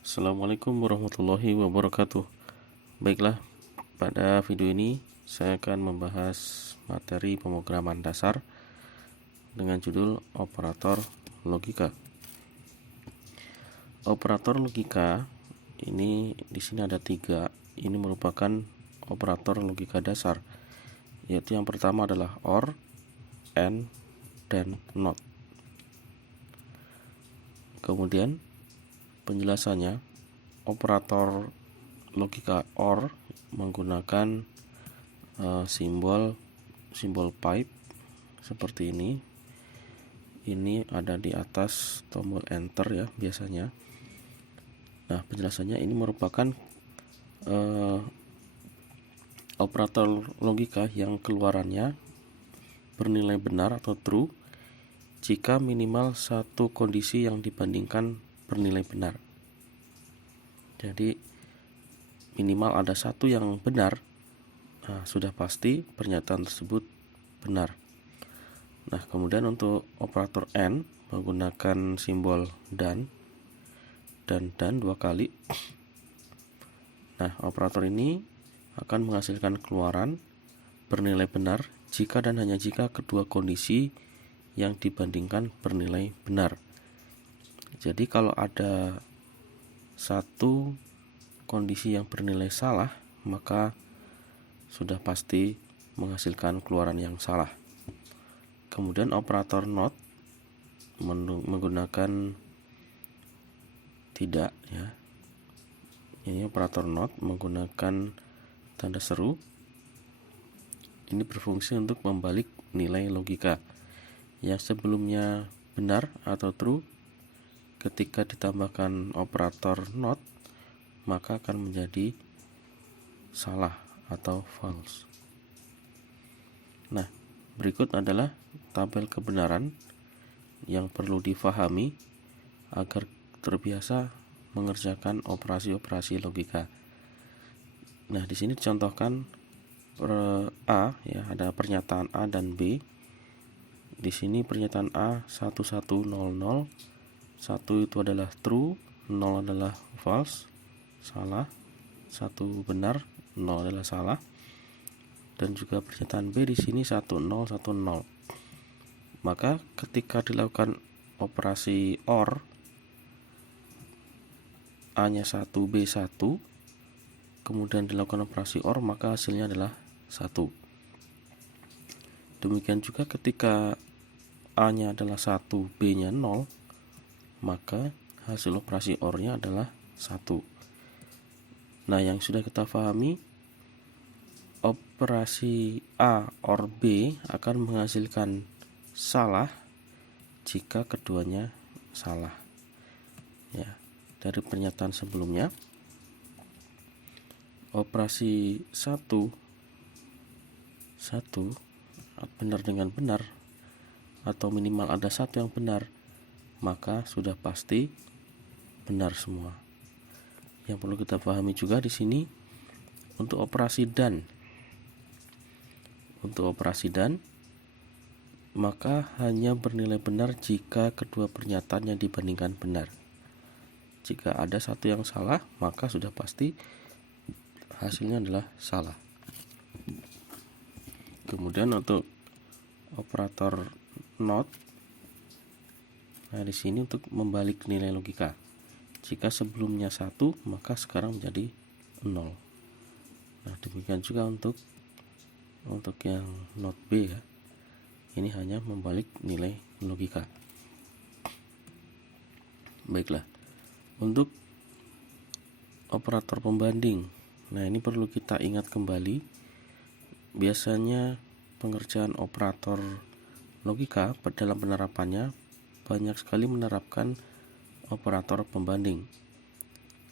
Assalamualaikum warahmatullahi wabarakatuh. Baiklah, pada video ini saya akan membahas materi pemrograman dasar dengan judul operator logika. Operator logika ini di sini ada 3. Ini merupakan operator logika dasar, yaitu yang pertama adalah OR, AND, dan NOT. Kemudian penjelasannya, operator logika OR menggunakan simbol pipe seperti ini. Ini ada di atas tombol enter ya biasanya. Nah, penjelasannya ini merupakan operator logika yang keluarannya bernilai benar atau true jika minimal satu kondisi yang dibandingkan bernilai benar. Jadi minimal ada satu yang benar, sudah pasti pernyataan tersebut benar. Nah, kemudian untuk operator AND menggunakan simbol dan 2 kali. Nah, operator ini akan menghasilkan keluaran bernilai benar jika dan hanya jika kedua kondisi yang dibandingkan bernilai benar. Jadi kalau ada satu kondisi yang bernilai salah, maka sudah pasti menghasilkan keluaran yang salah. Kemudian operator NOT menggunakan tidak ya. Ini operator NOT menggunakan tanda seru. Ini berfungsi untuk membalik nilai logika yang sebelumnya benar atau true. Ketika ditambahkan operator NOT, maka akan menjadi salah atau false. Nah, berikut adalah tabel kebenaran yang perlu difahami agar terbiasa mengerjakan operasi-operasi logika. Nah, di sini dicontohkan A ya, ada pernyataan A dan B. Di sini pernyataan A 1100, 1 itu adalah true, 0 adalah false, salah, 1 benar, 0 adalah salah. Dan juga pernyataan B di sini 1010. Maka ketika dilakukan operasi OR, A-nya 1, B 1, kemudian dilakukan operasi OR, maka hasilnya adalah 1. Demikian juga ketika A-nya adalah 1, B-nya 0, maka hasil operasi OR-nya adalah 1. Nah, yang sudah kita pahami, operasi A OR B akan menghasilkan salah jika keduanya salah. Ya, dari pernyataan sebelumnya, operasi 1 benar dengan benar atau minimal ada satu yang benar, maka sudah pasti benar semua. Yang perlu kita pahami juga di sini untuk operasi dan. Untuk operasi dan, maka hanya bernilai benar jika kedua pernyataan yang dibandingkan benar. Jika ada satu yang salah, maka sudah pasti hasilnya adalah salah. Kemudian untuk operator NOT, nah di sini untuk membalik nilai logika. Jika sebelumnya 1, maka sekarang menjadi 0. Nah, demikian juga untuk yang NOT B ya. Ini hanya membalik nilai logika. Baiklah. Untuk operator pembanding. Nah, ini perlu kita ingat kembali. Biasanya pengerjaan operator logika dalam penerapannya banyak sekali menerapkan operator pembanding.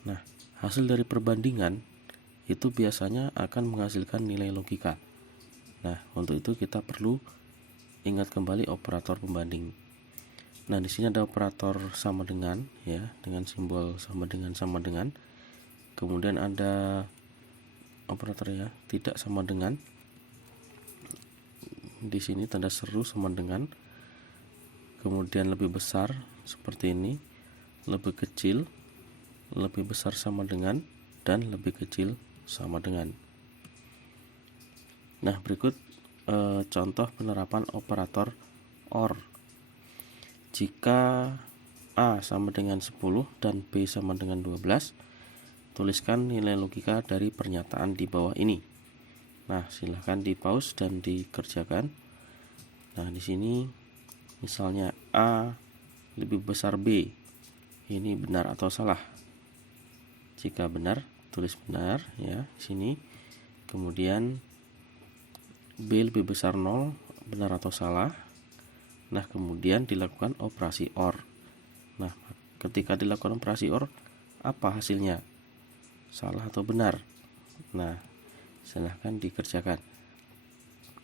Nah, hasil dari perbandingan itu biasanya akan menghasilkan nilai logika. Nah, untuk itu kita perlu ingat kembali operator pembanding. Nah, di sini ada operator sama dengan ya, dengan simbol sama dengan. Kemudian ada operator ya, tidak sama dengan. Di sini tanda seru sama dengan. Kemudian lebih besar seperti ini, lebih kecil lebih besar sama dengan, dan lebih kecil sama dengan. Nah, berikut contoh penerapan operator OR. Jika A sama dengan 10 dan B sama dengan 12, tuliskan nilai logika dari pernyataan di bawah ini. Nah, silahkan di pause dan dikerjakan. Nah, di sini misalnya A lebih besar B. Ini benar atau salah? Jika benar, tulis benar ya di sini. Kemudian B lebih besar 0, benar atau salah? Nah, kemudian dilakukan operasi OR. Nah, ketika dilakukan operasi OR, apa hasilnya? Salah atau benar? Nah, silahkan dikerjakan.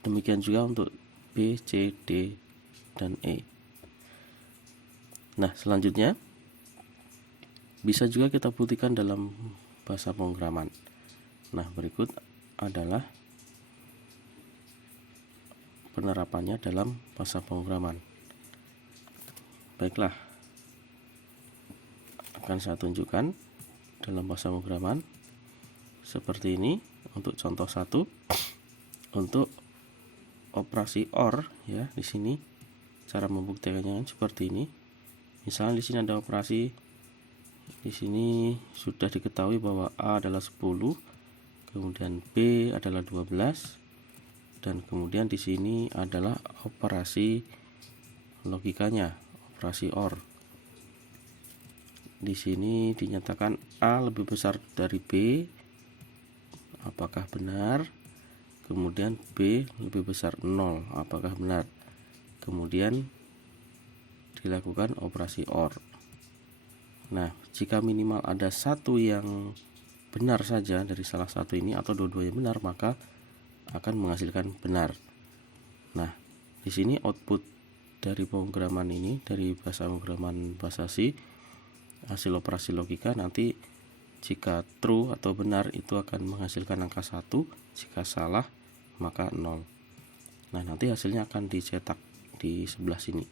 Demikian juga untuk B, C, D, dan E. Nah, selanjutnya bisa juga kita buktikan dalam bahasa pemrograman. Nah, berikut adalah penerapannya dalam bahasa pemrograman. Baiklah, akan saya tunjukkan dalam bahasa pemrograman seperti ini. Untuk contoh 1, untuk operasi OR ya, di sini cara membuktikannya seperti ini. Misalnya di sini ada operasi, di sini sudah diketahui bahwa A adalah 10, kemudian B adalah 12, dan kemudian di sini adalah operasi logikanya, operasi OR. Di sini dinyatakan A lebih besar dari B, apakah benar? Kemudian B lebih besar 0, apakah benar? Kemudian dilakukan operasi OR. Nah, jika minimal ada satu yang benar saja dari salah satu ini atau dua-duanya benar, maka akan menghasilkan benar. Nah, di sini output dari pemrograman ini, dari bahasa pemrograman bahasa C, hasil operasi logika nanti jika true atau benar itu akan menghasilkan angka 1, jika salah maka 0. Nah, nanti hasilnya akan dicetak di sebelah sini.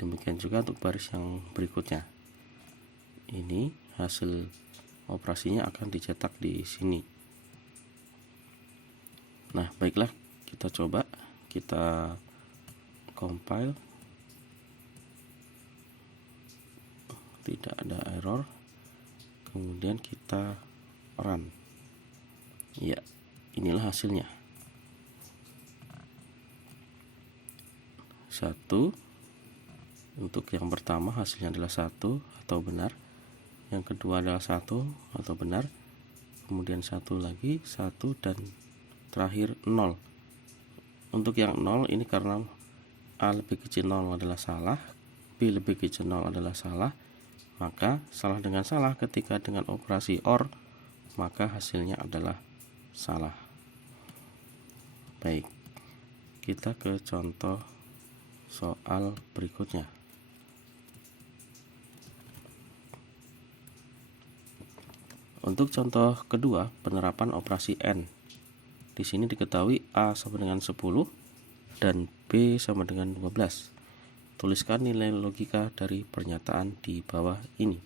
Demikian juga untuk baris yang berikutnya. Ini hasil operasinya akan dicetak di sini. Nah, baiklah, kita coba, kita compile. Tidak ada error. Kemudian kita run. Ya, inilah hasilnya. 1. Untuk yang pertama hasilnya adalah 1 atau benar. Yang kedua adalah 1 atau benar. Kemudian 1 lagi, 1, dan terakhir 0. Untuk yang 0 ini karena A lebih kecil 0 adalah salah, B lebih kecil 0 adalah salah, maka salah dengan salah ketika dengan operasi OR, maka hasilnya adalah salah. Baik, kita ke contoh soal berikutnya. Untuk contoh kedua, penerapan operasi AND. Di sini diketahui A sama dengan 10 dan B sama dengan 12. Tuliskan nilai logika dari pernyataan di bawah ini.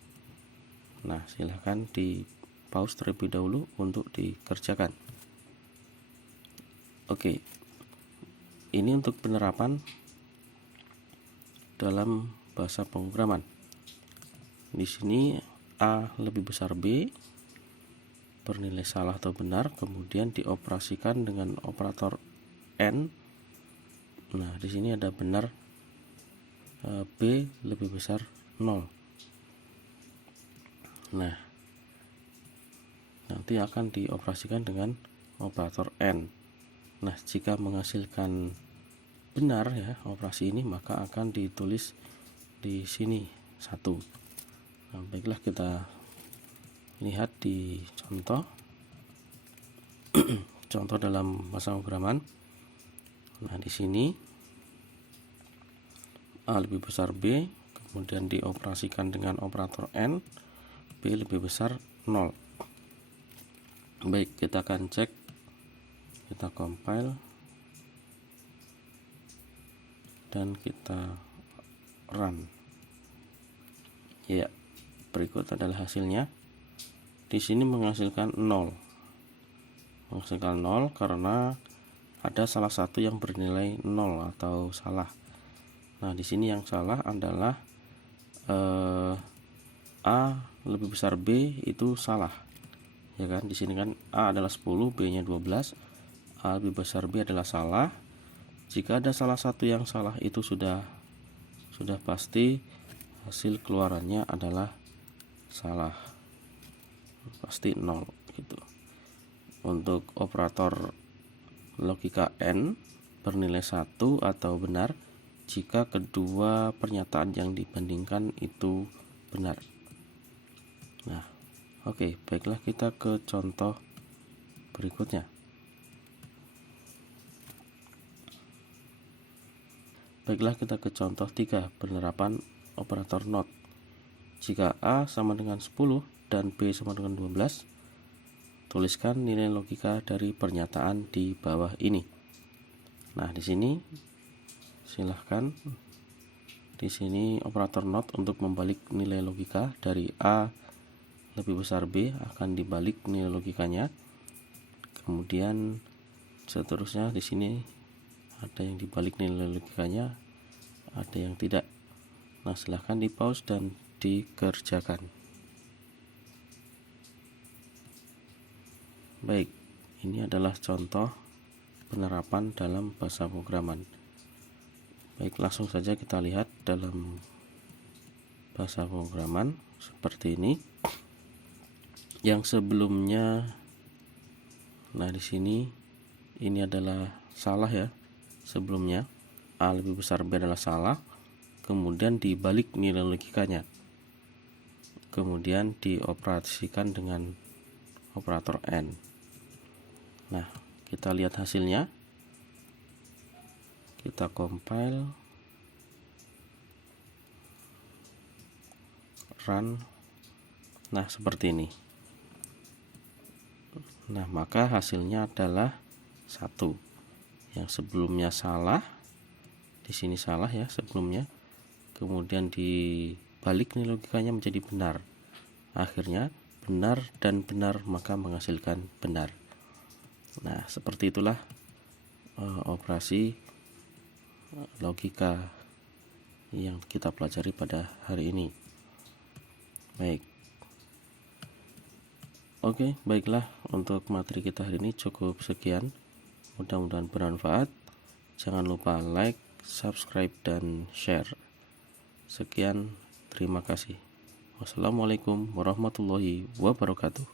Nah, silahkan di pause terlebih dahulu untuk dikerjakan. Oke, ini untuk penerapan dalam bahasa pemrograman. Di sini A lebih besar B, bernilai salah atau benar, kemudian dioperasikan dengan operator AND. Nah, di sini ada benar, B lebih besar 0. Nah, nanti akan dioperasikan dengan operator AND. Nah, jika menghasilkan benar ya operasi ini, maka akan ditulis di sini 1. Nah, baiklah, kita lihat di contoh contoh dalam bahasa pemrograman. Nah, di sini A lebih besar B, kemudian dioperasikan dengan operator AND, B lebih besar 0. Baik, kita akan cek, kita compile dan kita run. Ya, berikut adalah hasilnya. Di sini menghasilkan 0. Menghasilkan 0 karena ada salah satu yang bernilai 0 atau salah. Nah, di sini yang salah adalah A lebih besar B itu salah. Ya kan? Di sini kan A adalah 10, B-nya 12. A lebih besar B adalah salah. Jika ada salah satu yang salah itu sudah pasti hasil keluarannya adalah salah. Pasti 0 gitu. Untuk operator logika N bernilai 1 atau benar jika kedua pernyataan yang dibandingkan itu benar. Nah, oke, baiklah kita ke contoh berikutnya. Baiklah kita ke contoh 3, penerapan operator NOT. Jika A sama dengan 10 dan B sama dengan 12, tuliskan nilai logika dari pernyataan di bawah ini. Nah, di sini silahkan di sini operator NOT untuk membalik nilai logika dari A lebih besar B akan dibalik nilai logikanya. Kemudian seterusnya di sini ada yang dibalik nilai logikanya, ada yang tidak. Nah, silahkan di pause dan dikerjakan. Baik, ini adalah contoh penerapan dalam bahasa pemrograman. Baik, langsung saja kita lihat dalam bahasa pemrograman seperti ini. Yang sebelumnya, nah di sini ini adalah salah ya. Sebelumnya A lebih besar B adalah salah, kemudian dibalik nilai logikanya, kemudian dioperasikan dengan operator N. Nah, kita lihat hasilnya. Kita compile, run. Nah, seperti ini. Nah, maka hasilnya adalah 1. Yang sebelumnya salah, di sini salah ya sebelumnya, kemudian dibalik nilai logikanya menjadi benar. Akhirnya benar dan benar, maka menghasilkan benar. Nah, seperti itulah operasi logika yang kita pelajari pada hari ini. Baik. Oke, baiklah, untuk materi kita hari ini cukup sekian. Mudah-mudahan bermanfaat. Jangan lupa like, subscribe, dan share. Sekian, terima kasih. Wassalamualaikum warahmatullahi wabarakatuh.